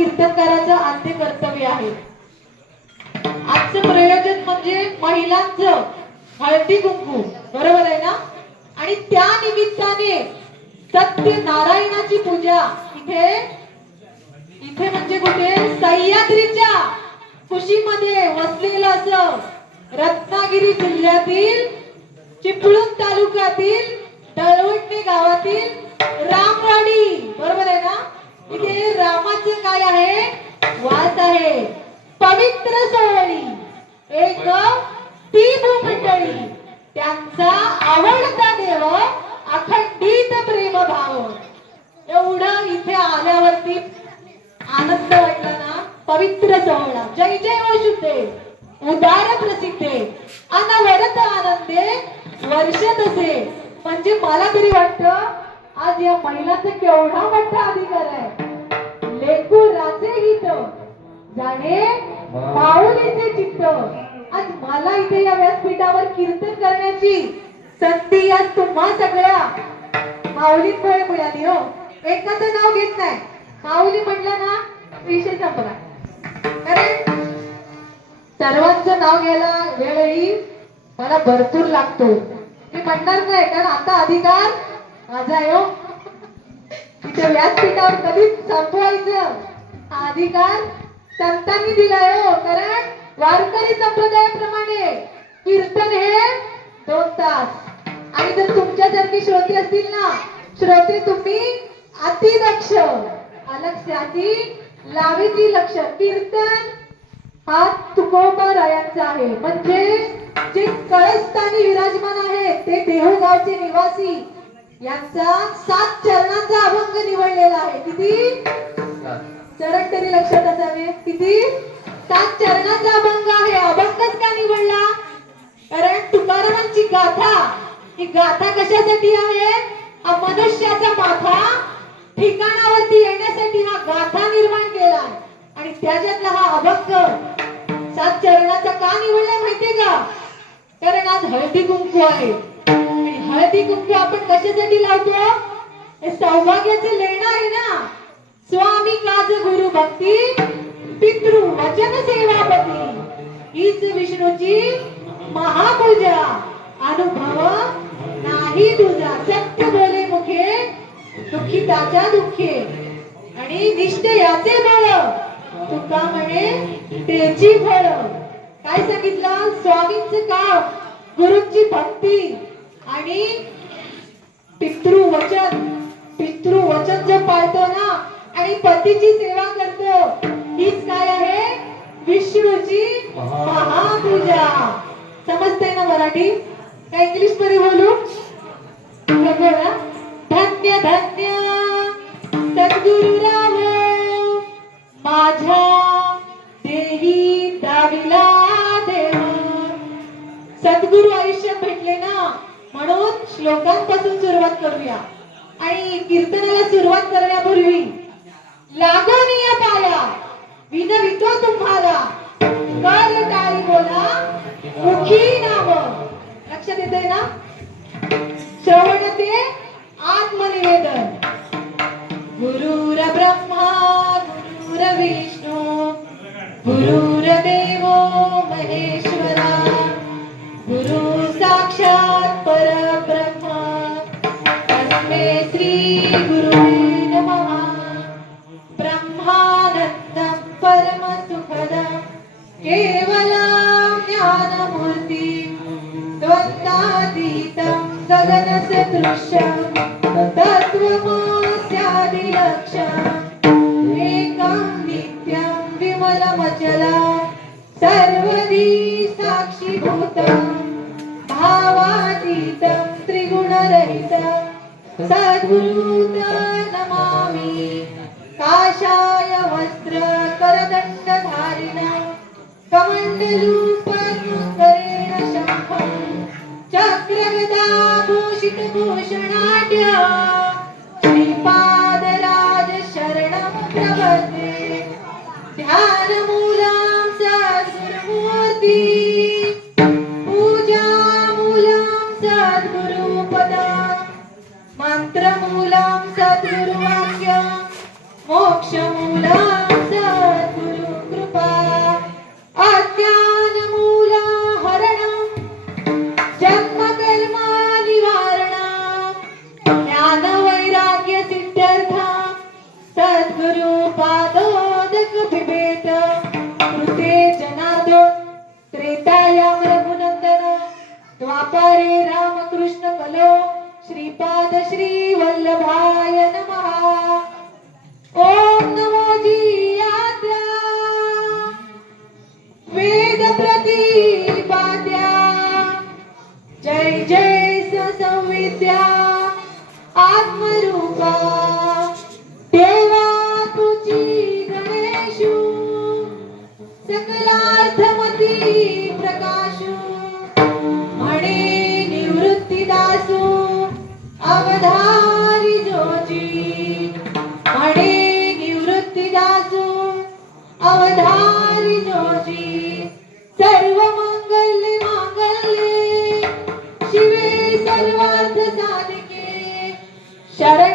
कीर्तनकाराचं आद्य कर्तव्य आहे. आजचं प्रयोजन म्हणजे महिलांचं हळदी कुंकू. बरोबर आहे ना? आणि त्या निमित्ताने सत्यनारायणाची पूजा इथे इथे म्हणजे कुठे? सह्याद्रीच्या कुशीमध्ये वसलेलं असं रत्नागिरी जिल्ह्यातील चिपळूण तालुक्यातील दळवटणे गावातील रामवाडी. बरोबर आहे ना? इथे रामाचे काय आहे? वास आहे. पवित्र सोहळी. एक ती भूमंडळी त्यांचा आवडता देव अखंडित प्रेम भाव एवढं इथे आल्यावरती आनंद वाटला ना? पवित्र सोहळा. जय जय वशुद्धे उदार प्रसिद्ध माऊलीचे चित्त. आज मला इथे या व्यासपीठावर कीर्तन करण्याची संधी आज तुम्हा सगळ्या. माऊलींमुळे मिळाली हो. एकाचं नाव घेत नाही. माऊली म्हटलं ना विषय संपला. कारण सर्वांचं नाव घ्यायला वेळही मला भरपूर लागतो. मी म्हणणार नाही कारण आता अधिकार माझा आहे हो. तिथे व्यासपीठावर कधीच संपवायचं. अधिकार संतांनी दिलाय हो कारण वारकरी संप्रदायाप्रमाणे कीर्तन हे दोन तास. आणि जर तुमच्यासारखे श्रोते असतील ना श्रोते तुम्ही अतिदक्ष अलक्ष्याची लावीची लक्ष. कीर्तन हा तुकोबा रायांचा आहे. म्हणजे जे कळस्थानी विराजमान आहेत ते देहूगावचे निवासी यांचा सात चरणांचा अभंग निवडलेला आहे. किती? चरण तरी लक्षात असावे. किती? सात चरणाचा अभंग आहे. अभंगच का निवडला? कारण तुकारामांची गाथा ही गाथा कशासाठी आहे? हा मनुष्याचा माथा ठिकाणावरती येण्यासाठी हा गाथा निर्माण केला आणि त्याच्यातला हा अभंग सात चरणाचा का निवडला माहितीये का? कारण आज हळदी कुंकू आहे. आणि हळदी कुंकू आपण कशासाठी लावतो? हे सौभाग्याचं लेणं आहे ना. स्वामी काज गुरु भक्ती पितृ वचन सेवापती. हीच विष्णूची महापूजा. अनुभव नाही तुझा. सत्य बोले मुखे दुःखी त्याच्या दुःखे. आणि निष्ठ याचे बळ. तुका म्हणे त्याची फळ. काय सांगितलं? स्वामींच काम गुरुंची भक्ती आणि पितृ वचन पितृ वचन जो आणि पतीची सेवा करतो. हीच काय आहे? विष्णूची महापूजा. समजते ना मराठी? काय इंग्लिशमध्ये बोलू? बघा धन्य धन्य. सद्गुरु राम. माझ्या देही दाविला देव. सद्गुरु आयुष्यात भेटले ना? म्हणून श्लोकांपासून सुरुवात करूया. आणि कीर्तनाला सुरुवात करण्यापूर्वी लागोनिया पाया विनवितो तुम्हाला. कर टाळी बोला मुखी नाव. लक्षात येते ना? श्रवण ते आत्मनिवेदन. गुरुर ब्रह्मा गुरुर विष्णू गुरुर देवो महेश्वरा. गुरु केवलं ज्ञानमूर्ति द्वन्द्वातीतं गगनसदृशं तत्त्वमस्यादिलक्ष्यम् एकं नित्यं विमलमचलं सर्वदी साक्षीभूतं भावातीतं त्रिगुणरहितं सद्गुरुत नमामि काषाय वस्त्र करदण्डधारिणं कमण्डलूपकरेण शङ्खं श्रीपादराज शरणं प्रपद्ये ध्यानमूलां सद्गुरुमूर्ति पूजामूलां सद्गुरुपदा मंत्रमूलां सद्गुरुवाक्यं मोक्षमूलां যারা